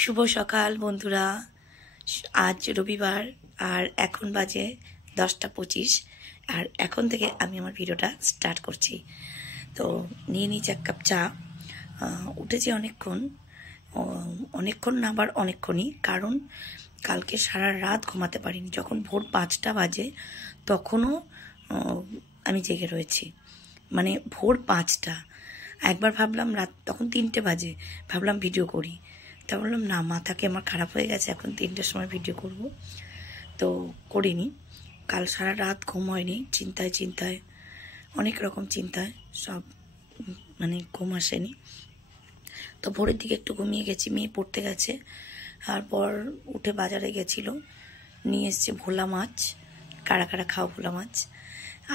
শুভ সকাল বন্ধুরা। আজ রবিবার আর এখন বাজে 10টা 25। আর এখন থেকে আমি আমার ভিডিওটা স্টার্ট করছি। তো নিয়ে নিয়েছি 1 কাপ চা। উঠেছি অনেকক্ষণ না, আবার অনেকক্ষণই, কারণ কালকে সারা রাত ঘুমাতে পারিনি। যখন ভোর 5টা বাজে তখনও আমি জেগে রয়েছি, মানে ভোর 5টা। একবার ভাবলাম রাত তখন 3টে বাজে, ভাবলাম ভিডিও করি, তা বললাম না, মাথাকে আমার খারাপ হয়ে গেছে, এখন 3টের সময় ভিডিও করব। তো করিনি। কাল সারা রাত ঘুম হয়নি, চিন্তায় অনেক রকম চিন্তায়, সব মানে ঘুম আসেনি। তো ভোরের দিকে একটু ঘুমিয়ে গেছি, মেয়ে পড়তে গেছে। তারপর উঠে বাজারে গেছিলো, নিয়ে এসছে ভোলা মাছ। কারা কারা খাও ভোলা মাছ?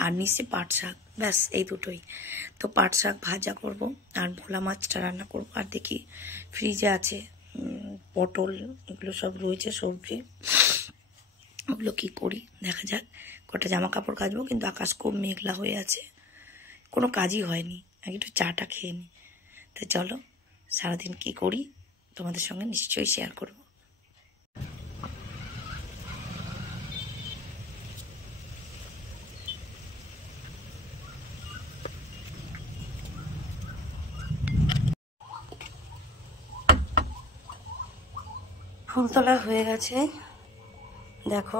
আর নিচে পাট শাক, ব্যাস এই দুটোই। তো পাট শাক ভাজা করব আর ভোলা মাছটা রান্না করব। আর দেখি ফ্রিজে আছে পটল, এগুলো সব রয়েছে সবজি, ওগুলো কি করি দেখা যাক। কটা জামা কাপড় কাচবো, কিন্তু আকাশ খুব মেঘলা হয়ে আছে, কোনো কাজই হয়নি। আগে একটু চাটা খেয়ে নিই। তো চলো সারাদিন কি করি তোমাদের সঙ্গে নিশ্চয়ই শেয়ার করব। ফুল তোলা হয়ে গেছে, দেখো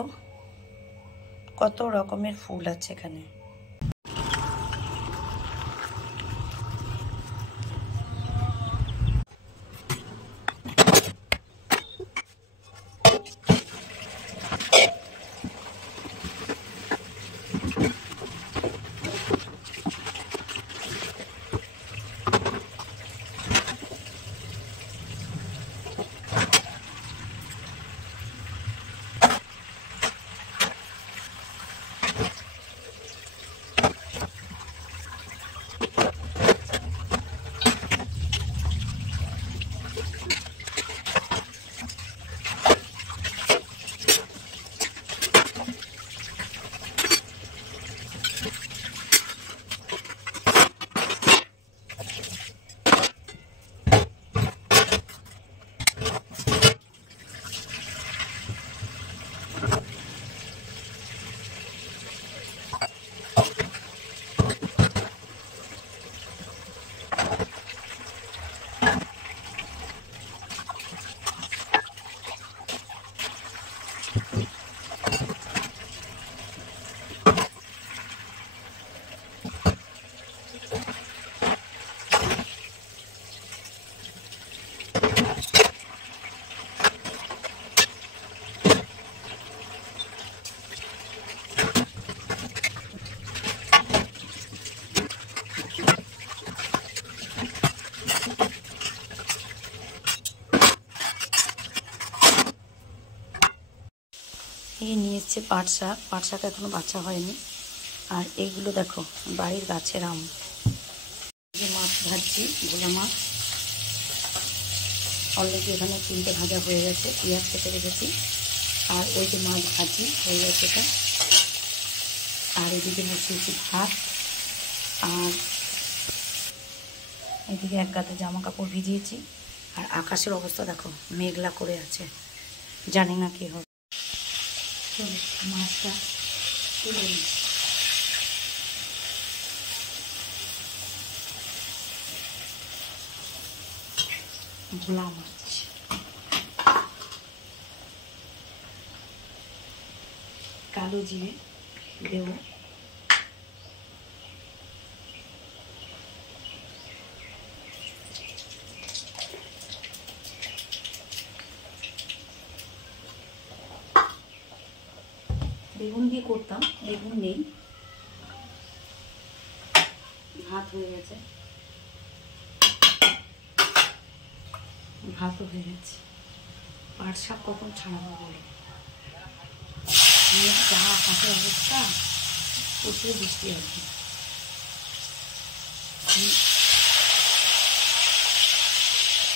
কত রকমের ফুল আছে এখানে। এই নিয়ে এসছে পাট শাক। পাট শাক এখনো বাছা হয়নি। আর এইগুলো দেখো বাড়ির গাছের আম। যে মাছ ভাজছি, ভোলা মাছ অলরেডি এখানে 3টে ভাজা হয়ে গেছে, পেঁয়াজ কেটে রেখেছি। আর ওই যে মাছ ভাজি হয়ে গেছে এটা। আর এদিকে বসিয়েছি ভাত। আর এদিকে এক গাদা জামা কাপড় ভিজিয়েছি। আর আকাশের অবস্থা দেখো, মেঘলা করে আছে, জানি না কি হবে। মাছটা তুলে নিই। ভোলা মাছ, কালো জিরে দেব, বেগুন দিয়ে করতাম, বেগুন নেই। ভাত হয়ে গেছে, ভাতও হয়ে গেছে। পাট শাক কখন ছাড়াবো বলো? যা আকাশের অবস্থা, প্রচুর বৃষ্টি আছে।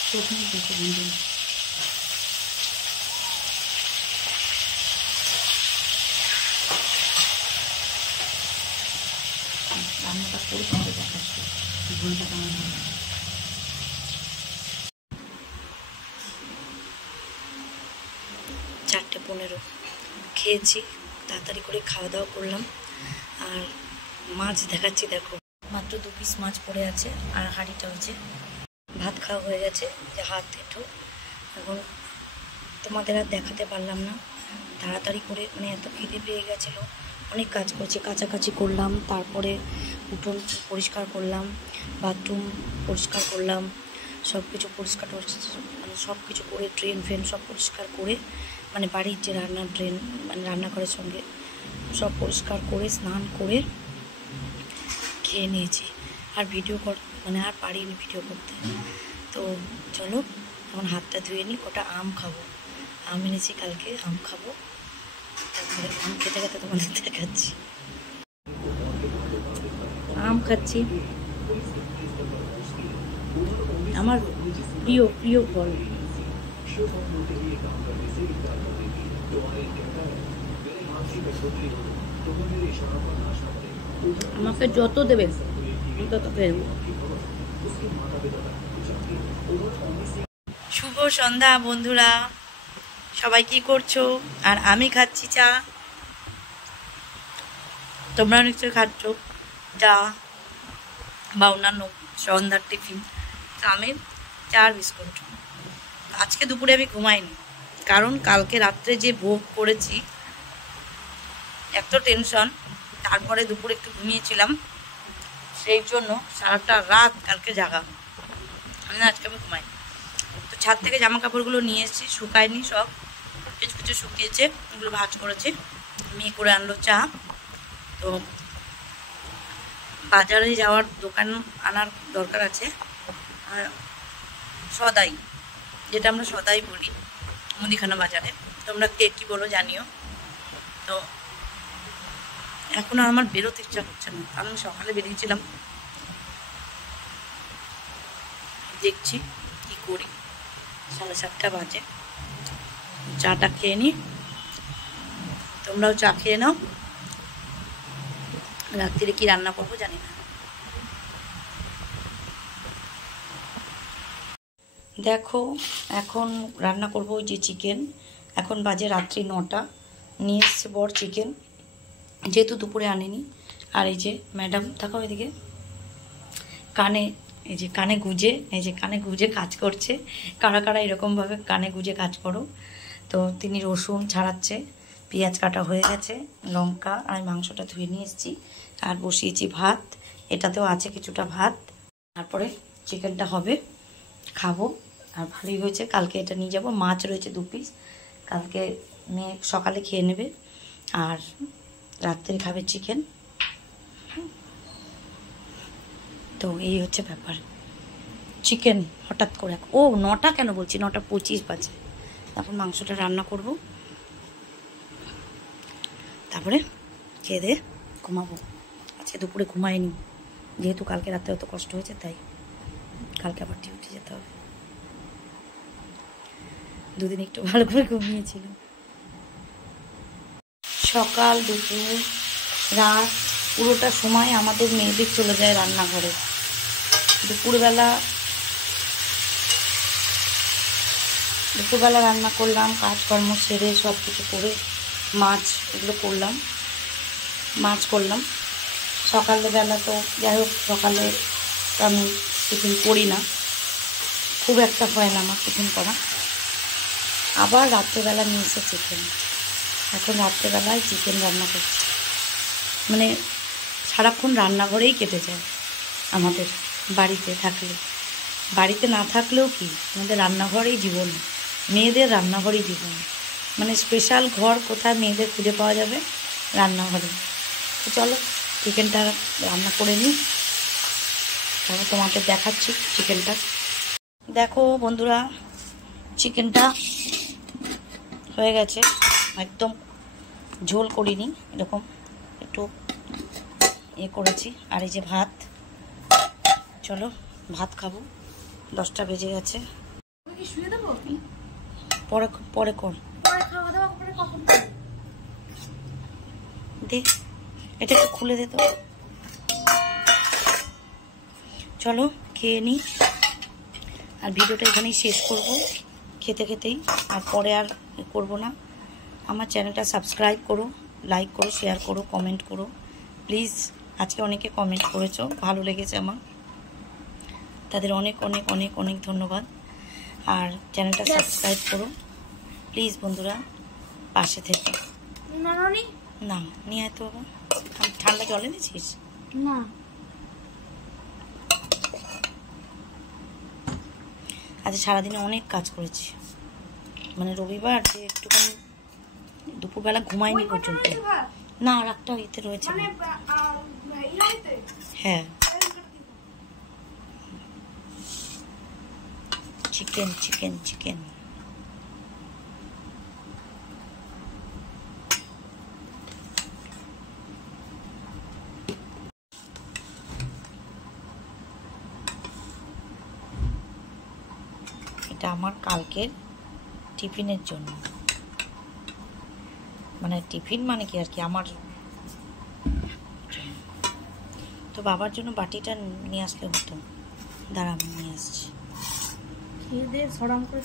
চোখে দেখো বন্ধু, রান্নাটা করে তোমাদের দেখাচ্ছি ঘন্টা কেমন হবে। 4:15 খেয়েছি, তাড়াতাড়ি করে খাওয়া দাওয়া করলাম। আর মাছ দেখাচ্ছি, দেখো মাত্র 2 পিস মাছ পড়ে আছে। আর হাঁড়িটা হচ্ছে ভাত খাওয়া হয়ে গেছে, যে হাত একটু এখন তোমাদের আর দেখাতে পারলাম না, তাড়াতাড়ি করে মানে এত খিদে পেয়ে গেছিলো। অনেক কাজ করছি, কাচাকাচি করলাম, তারপরে উঠোন পরিষ্কার করলাম, বাথরুম পরিষ্কার করলাম, সব কিছু পরিষ্কার মানে সব কিছু করে ড্রেন ফ্রেন সব পরিষ্কার করে, মানে বাড়ির যে রান্নার ড্রেন মানে রান্নাঘরের সঙ্গে সব পরিষ্কার করে স্নান করে খেয়ে নিয়েছি। আর ভিডিও মানে আর পারিনি ভিডিও করতে। তো চলো এখন হাতটা ধুয়ে নিই। ওটা আম খাবো, আম এনেছি কালকে, আম খাবো। তারপরে আম খেতে খেতে তোমাদের দেখাচ্ছি। আম খাচ্ছি, আমার প্রিয় প্রিয় ফল। আমাকে যত দেবে তত ফেলব। শুভ সন্ধ্যা বন্ধুরা, সবাই কি করছো? আর আমি খাচ্ছি চা, তোমরা নিশ্চয়ই খাচ্ছ চা বা অন্যান্য সন্ধ্যার টিফিন। তো আমি চা আর বিস্কুট। আজকে দুপুরে আমি ঘুমাইনি, কারণ কালকে রাত্রে যে ভোগ করেছি, এত টেনশন। তারপরে দুপুরে একটু ঘুমিয়েছিলাম, সেই জন্য সারাটা রাত কালকে জাগা। আজকে আমি ঘুমাইনি। তো ছাদ থেকে জামা কাপড়গুলো নিয়ে এসেছি, শুকায়নি, সব কিছু কিছু শুকিয়েছে, ওগুলো ভাঁজ করেছে। মেয়ে করে আনলো চা। তো বাজারে যাওয়ার দোকান আনার দরকার আছে। আর সদাই, যেটা আমরা সদাই বলি মুদিখানা বাজারে, তোমরা কে কী বলো জানিও। তো এখন আর আমার বেরোতে ইচ্ছা করছে না, কারণ সকালে বেরিয়েছিলাম। দেখছি কি করি, 7:30 বাজে। চাটা খেয়ে নিই, তোমরাও চা খেয়ে নাও। রাত্রিরে কি রান্না করবো জানি না। দেখো এখন রান্না করবো ওই যে চিকেন। এখন বাজে রাত্রি 9টা। নিয়ে এসছে বর চিকেন, যেহেতু দুপুরে আনেনি। আর এই যে ম্যাডাম, থাকো এদিকে, কানে এই যে কানে গুঁজে, এই যে কানে গুঁজে কাজ করছে। কারা কারা এরকমভাবে কানে গুঁজে কাজ করো। তো তিনি রসুন ছাড়াচ্ছে, পেঁয়াজ কাটা হয়ে গেছে, লঙ্কা। আর মাংসটা ধুয়ে নিয়ে এসেছি আর বসিয়েছি ভাত। এটাতেও আছে কিছুটা ভাত, তারপরে চিকেনটা হবে, খাবো। আর ভালোই হয়েছে, কালকে এটা নিয়ে যাব। মাছ রয়েছে 2 পিস, কালকে মেয়ে সকালে খেয়ে নেবে, আর রাত্রে খাবে চিকেন। তো এই হচ্ছে ব্যাপার। চিকেন হঠাৎ করে, ও 9টা কেন বলছি, 9:25 বাজে। এখন মাংসটা রান্না করব, তারপরে খেয়ে দিয়ে ঘুমাবো। আজকে দুপুরে ঘুমাইনি, যেহেতু কালকে রাতে অত কষ্ট হয়েছে, তাই কালকে আবার ডিউটি যেতে হবে। 2 দিন একটু ভালো করে ঘুমিয়েছিল। সকাল দুপুর রাত পুরোটা সময় আমাদের মেয়েদের চলে যায় রান্নাঘরে। দুপুরবেলা রান্না করলাম, কাজকর্ম সেরে সব কিছু করে মাছ এগুলো করলাম, মাছ করলাম। সকালবেলা তো যাই হোক, সকালে আমি টিফিন করি না, খুব একটা হয় না আমার টিফিন করা। আবার রাত্রেবেলা নিয়ে এসে চিকেন, এখন রাত্রেবেলায় চিকেন রান্না করছি। মানে সারাক্ষণ রান্নাঘরেই কেটে যায় আমাদের বাড়িতে থাকলে। বাড়িতে না থাকলেও কি, আমাদের রান্নাঘরেই জীবন, মেয়েদের রান্নাঘরেই জীবন। মানে স্পেশাল ঘর কোথায় মেয়েদের খুঁজে পাওয়া যাবে? রান্নাঘরে। তো চলো চিকেনটা রান্না করে নিই, তারপর তোমাকে দেখাচ্ছি চিকেনটা। দেখো বন্ধুরা, চিকেনটা হয়ে গেছে, একদম ঝোল করিনি, এরকম একটু করেছি। আর এই যে ভাত, চলো ভাত খাবো। 10টা বেজে গেছে। পরে পরে কর দে, এটা একটু খুলে দে তো। চলো খেয়ে নিই, আর ভিডিওটা এখানেই শেষ করব, খেতে খেতেই। আর পরে আর করব না, আমার চ্যানেলটা সাবস্ক্রাইব করো, লাইক করো, শেয়ার করো, কমেন্ট করো প্লিজ। আজকে অনেকে কমেন্ট করেছো, ভালো লেগেছে আমার, তাদের অনেক অনেক অনেক অনেক ধন্যবাদ। আর চ্যানেলটা সাবস্ক্রাইব করো প্লিজ বন্ধুরা, পাশে থেকে। না নিয়ে আয় তো বাবা, ঠান্ডা জল এনেছিস? না। আজ সারাদিনে অনেক কাজ করেছি, মানে রবিবার যে একটুখানি দুপুরবেলা ঘুমাইনি পর্যন্ত। না আর একটা ইতে রয়েছে। হ্যাঁ চিকেন চিকেন চিকেন। এটা আমার কালকের টিফিনের জন্য, মানে টিফিন মানে কি আর কি আমার, তো বাবার জন্য বাটিটা নিয়ে আসলে হতো। দাঁড়া আমি নিয়ে আসছি। খেয়ে দিয়ে সরাম করে